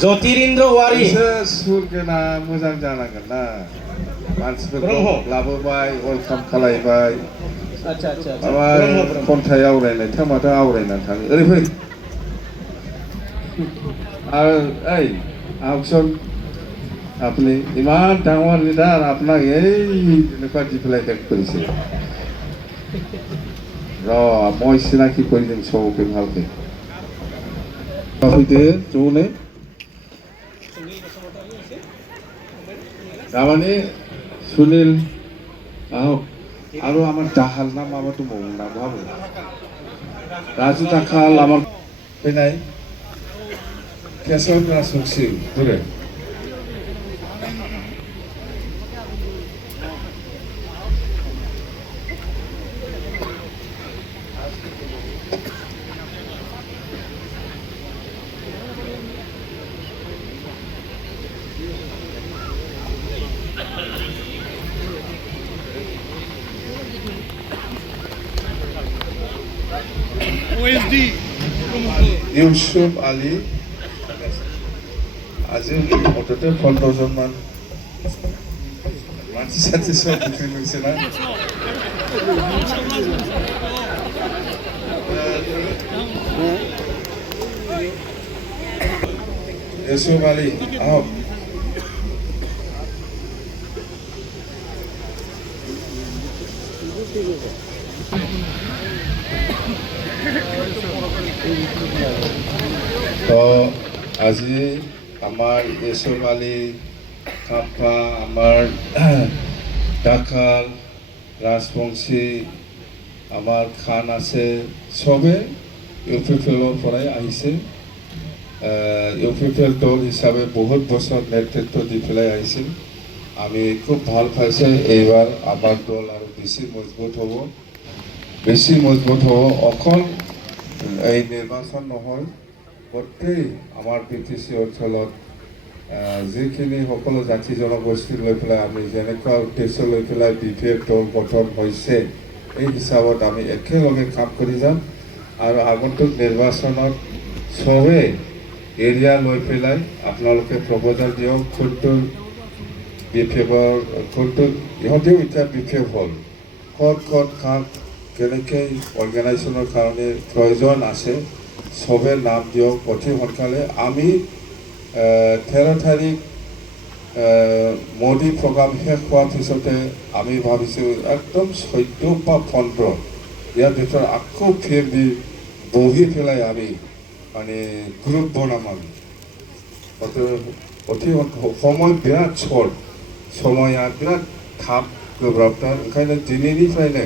ज्योतिरिन्द्र वारी सुरगोना मोजां जानांगोन ना मानसिफोरखौ लाबोबाय वेलकाम खालायबाय अच्छा अच्छा माबा खन्थाइ आवरायनाय माथो आवरायनानै थाङो ओरै फै আর এই আহকচোন আপনি ইমান ডাঙৰ লিডাৰ আপোনাক এই এনেকুৱা দি পেলাই শেষ কৰিছে মই চিনাকি কৰি দিম চবকে ভালকে সৈতে জোনে তাৰমানে সুনীল আহক আৰু আমাৰ দাহাল না মাবাটো মৌ না ভাবো ৰাজু দাখাল আমাৰ ফैनाय কেশৱ ৰাজবংশী ধরে OSD ইউসুফ আলী আজি অন্তত 15জন মান মানসি সাথে সব বিক্রি হয়েছে না ইউসুফ আলী আহক তো আজি আমার ইউসুফ আলী কাপ্পা আমার দাখাল রাজবংশী আমার খান আছে সবে ইউপিপিএলৰ পৰাই আহিছে ইউপিপিএল দল হিচাপে বহুত বছৰ নেতৃত্ব দি পেলাই আহিছিল আমি খুব ভাল পাইছে এইবাৰ আমাৰ দল আৰু বেছি মজবুত হ'ব অকল এই নিৰ্বাচন নহয় গোটেই আমাৰ BTC অঞ্চলত যিখিনি সকলো জাতি জনগোষ্ঠী লৈ পেলাই আমি যেনেকুৱা উদ্দেশ্য লৈ পেলাই BPF দল গঠন হৈছে এই হিচাপত আমি একেলগে কাম কৰি যাম আৰু আগন্তুক নিৰ্বাচনত চবে এৰিয়া লৈ পেলাই আপোনালোকে প্ৰপ'জাল দিয়ক কোনটো BPFৰ কোনটো ইহঁতেও এতিয়া BPF হ'ল ক'ত কাম কেনেকৈ অৰ্গেনাইজেশ্যনৰ কাৰণে প্ৰয়োজন আছে সবে নাম দিয়ক অতি সোনকালে আমি 13 তাৰিখ মোদী প্ৰগ্ৰাম শেষ হোৱাৰ পিছতে আমি ভাবিছোঁ একদম 14 বা 15 ইয়াৰ ভিতৰত আকৌ ফেৰ দি বহি পেলাই আমি মানে গ্ৰুপ বনাম আমি অতি সময় বিৰাট চৰ্ট সময়ত বিৰাট থাপ গোব্ৰাবতাৰ ওंखायनो দিনैनिफ्रायनो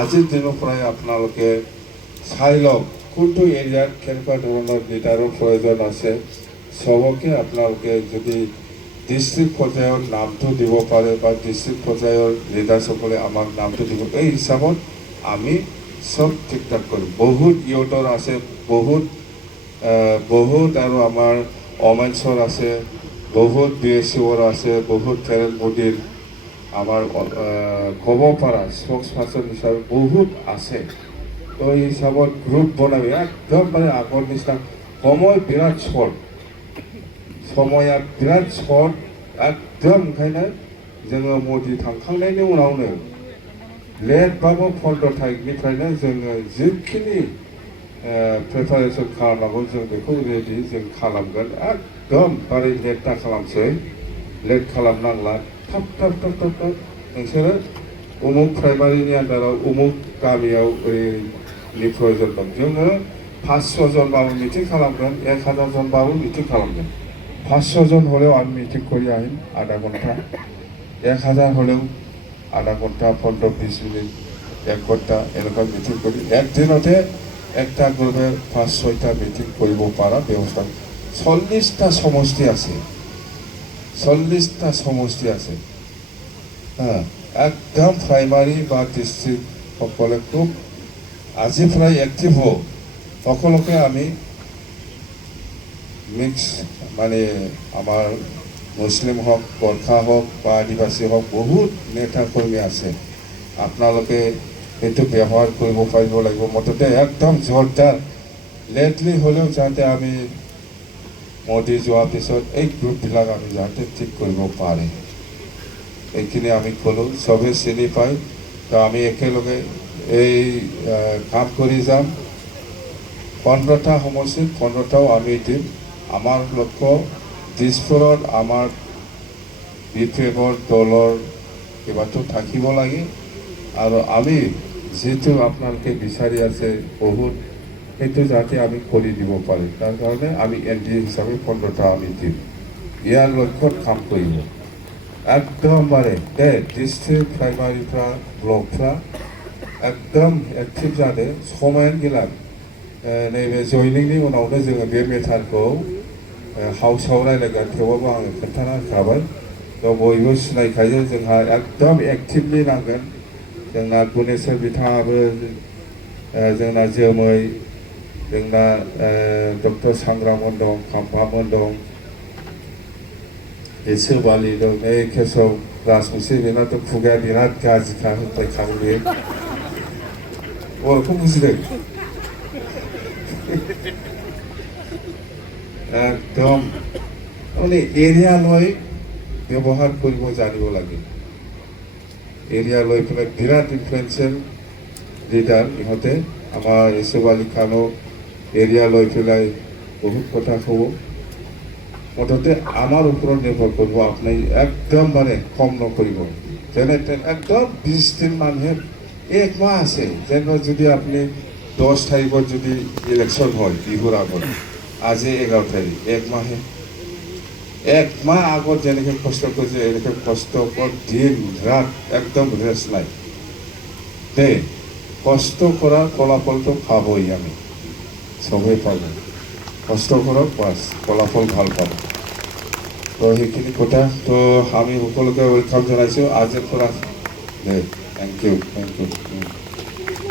আজিৰ দিনৰ পৰাই আপোনালোকে চাই লওক কোনটো এৰিয়াত কেনেকুৱা ধৰণৰ লিডাৰৰ প্ৰয়োজন আছে সবকে আপোনালোকে যদি ডিষ্ট্ৰিক্ট পৰ্যায়ৰ নামটো দিব পাৰে বা ডিষ্ট্ৰিক্ট পৰ্যায়ৰ লিডাৰসকলে আমাক নামটো দিব এই হিচাপত আমি সব ঠিক ঠাক কৰিম বহুত ইয়তৰ আছে বহুত আৰু আমাৰ অমেন্সৰ আছে বহুত BSCৰ আছে বহুত ফেৰেল বডিৰ আমাৰ ক'ব পৰা স্পক্স পাৰ্চন হিচাপে বহুত আছে তো এই হিসাবত গ্ৰুপ বনাবি একদম মানে আগৰ নিচিনা সময় বিৰাট শৰ্ট একদম ओंखायनो जोङो मोदी थांखांनायनि उनावनो लेटबाबो 15 तारिखनिफ्रायनो जोङो जिखिनि प्रिपारेसन खालामनांगौ जों बेखौ रेडि जों खालामगोन एकदम बारे लेट दा खालामसै लेट खालामनांला थाब नोंसोरो उमुक प्राइमारिनि आन्दाराव उमुक गामियाव ओरैनि प्रयोजन दं जोङो 500 जनबाबो मिटिं खालामगोन 1000 जनबाबो मिटिं खालामगोन 500 জন হলেও আমি মিটিং কৰি আহিম আধা ঘণ্টা 1000 হলেও আধা ঘণ্টা 15-20 মিনিট 1 ঘণ্টা এনেকুৱা মিটিং কৰি একদিনতে একটা গ্ৰুপে 5-6টা মিটিং কৰিব পৰা ব্যৱস্থা 40টা সমষ্টি আছে একদম প্ৰাইমাৰী বা ডিষ্ট্ৰিক্ট সকলে খুব আজিৰ পৰাই এক্টিভ হওক সকলোকে আমি মিক্স মানে আমাৰ মুছলিম হওক গোৰ্খা হওক বা আদিবাসী হওক বহুত নেতা কৰ্মী আছে আপোনালোকে এইটো ব্যৱহাৰ কৰিব পাৰিব লাগিব মুঠতে একদম জোৰদাৰ লেটলি হ'লেও যাতে আমি মোদী যোৱাৰ পিছত এই গ্ৰুপবিলাক আমি যাতে ঠিক কৰিব পাৰে এইখিনি আমি ক'লোঁ চবেই চিনি পায় তো আমি একেলগে এই কাম কৰি যাম 15টা সমষ্টিত 15টাও আমি দিম আমাৰ লক্ষ্য দিছপুৰত আমাৰ বিপিএফৰ দলৰ কিবাটো থাকিব লাগে আৰু আমি যিটো আপোনালোকে বিচাৰি আছে বহুত সেইটো যাতে আমি কৰি দিব পাৰি তাৰ কাৰণে আমি NDA হিচাপে 15টা আমি দিম ইয়াৰ লক্ষ্যত কাম কৰিব एकदमबारे बे डिस्ट्रिक्ट प्राइमारिफ्रा ब्लकफ्रा एकदम एक्टिभ जादों समायानो गैला नैबे जयनिंनि उनावनो जोङो बे मेटारखौ हाउसआव रायज्लायगोन थेवबाबो आङो खोन्थाना होखाबाय थ' बयबो सिनायखायो जोंहा एकदम एक्टिभलि नांगोन जोंना गुनेश्वर बिथाङाबो जोंना जोमै जोंना डक्टर सांग्रामोन दं खाम्फामोन दं एसे बालि दं नै केशव राजबंसि बेनाथ' खुगाया बिराद गाज्रिखा होनलायखागौ बे बर'खौ बुजिदों একদম মানে এৰিয়া লৈ ব্যৱহাৰ কৰিব জানিব লাগে এৰিয়া লৈ পেলাই বিৰাট ইনফ্লুৱেঞ্চিয়েল লিডাৰ ইহঁতে আমাৰ ইউসুফ আলী খানো এৰিয়া লৈ পেলাই বহুত কথা ক'ব মুঠতে আমাৰ ওপৰত নিৰ্ভৰ কৰিব আপুনি একদম মানে কম নকৰিব যেনে একদম 20 দিন মানুহে এক মাহ আছে যেন যদি আপুনি 10 তাৰিখত যদি ইলেকশ্যন হয় বিহুৰ আগত আজি 11 তাৰিখ এক মাহ আগত যেনেকৈ কষ্ট কৰিছে এনেকৈ কষ্ট দিন ৰাত একদম ৰেষ্ট নাই দেই কষ্ট কৰাৰ ফলাফলটো পাবই আমি চবেই পাব কষ্ট কৰক বাছ ফলাফল ভাল পাব তো সেইখিনি কথা তো আমি সকলোকে ৱেলকাম জনাইছোঁ আজিৰ পৰা দেই থেংক ইউ